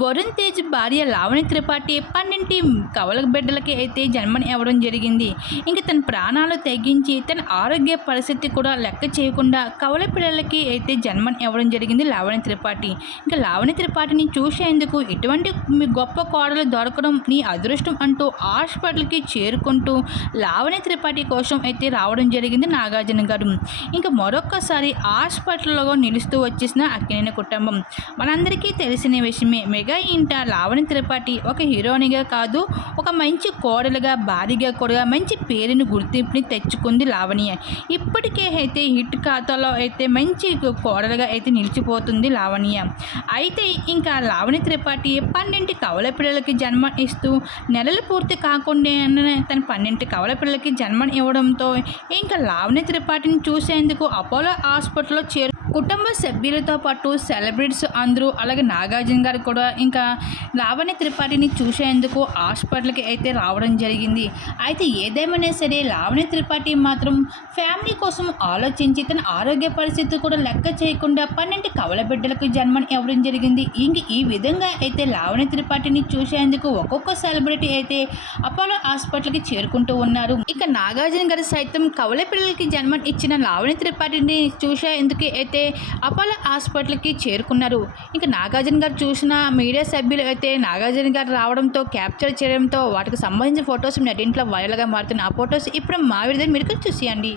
వరుణ్ తేజ్ భార్య లావణి త్రిపాఠి పన్నెంటి కవల బిడ్డలకి అయితే జన్మని ఇవ్వడం జరిగింది. ఇంక తన ప్రాణాలు తగ్గించి తన ఆరోగ్య పరిస్థితి కూడా లెక్క చేయకుండా కవల పిల్లలకి అయితే జన్మని ఇవ్వడం జరిగింది లావణి త్రిపాఠి. ఇంకా లావణి త్రిపాఠిని చూసేందుకు ఎటువంటి మీ గొప్ప కోడలు దొరకడం నీ అదృష్టం అంటూ హాస్పిటల్కి చేరుకుంటూ లావణి త్రిపాఠి కోసం అయితే రావడం జరిగింది నాగార్జున గారు. ఇంకా మరొక్కసారి హాస్పిటల్లో నిలుస్తూ వచ్చేసిన అక్కినేని కుటుంబం. మనందరికీ తెలిసిన విషయమే. మెగా ఇంట లావణ్య త్రిపాఠి ఒక హీరోయిన్గా కాదు ఒక మంచి కోడలుగా భార్యగా కూడా మంచి పేరుని గుర్తింపుని తెచ్చుకుంది లావణ్య. ఇప్పటికే అయితే హిట్ ఖాతాలో అయితే మంచి కోడలుగా అయితే నిలిచిపోతుంది లావణ్య. అయితే ఇంకా లావణి త్రిపాఠి పన్నెండు కవల పిల్లలకి జన్మ ఇస్తూ నెలలు పూర్తి కాకుండా తన పన్నెండు కవల పిల్లలకి జన్మ ఇవ్వడంతో ఇంకా లావణ్య త్రిపాఠిని చూసేందుకు అపోలో హాస్పిటల్లో చేరు కుటుంబ సభ్యులతో పాటు సెలబ్రిటీస్ అందరూ అలాగే నాగార్జున గారు కూడా ఇంకా లావణ్య త్రిపాఠిని చూసేందుకు హాస్పిటల్కి అయితే రావడం జరిగింది. అయితే ఏదేమైనా సరే లావణ్య త్రిపాఠి మాత్రం ఫ్యామిలీ కోసం ఆలోచించి తన ఆరోగ్య పరిస్థితి కూడా లెక్క చేయకుండా పన్నెండు కవల బిడ్డలకు జన్మని ఇవ్వడం జరిగింది. ఇంక ఈ విధంగా అయితే లావణ్య త్రిపాఠిని చూసేందుకు ఒక్కొక్క సెలబ్రిటీ అయితే అపోలో హాస్పిటల్కి చేరుకుంటూ ఉన్నారు. ఇక నాగార్జున గారు సైతం కవల పిల్లలకి జన్మని ఇచ్చిన లావణ్య త్రిపాఠిని చూసేందుకు అయితే అపోలో హాస్పిటల్కి చేరుకున్నారు. ఇంకా నాగార్జున గారు చూసిన మీడియా సభ్యులు అయితే నాగార్జున గారు రావడంతో క్యాప్చర్ చేయడంతో వాటికి సంబంధించిన ఫొటోస్ నెటింట్లో వైరల్గా మారుతున్న ఆ ఫొటోస్ ఇప్పుడు మా విడుదల మీరు చూసేయండి.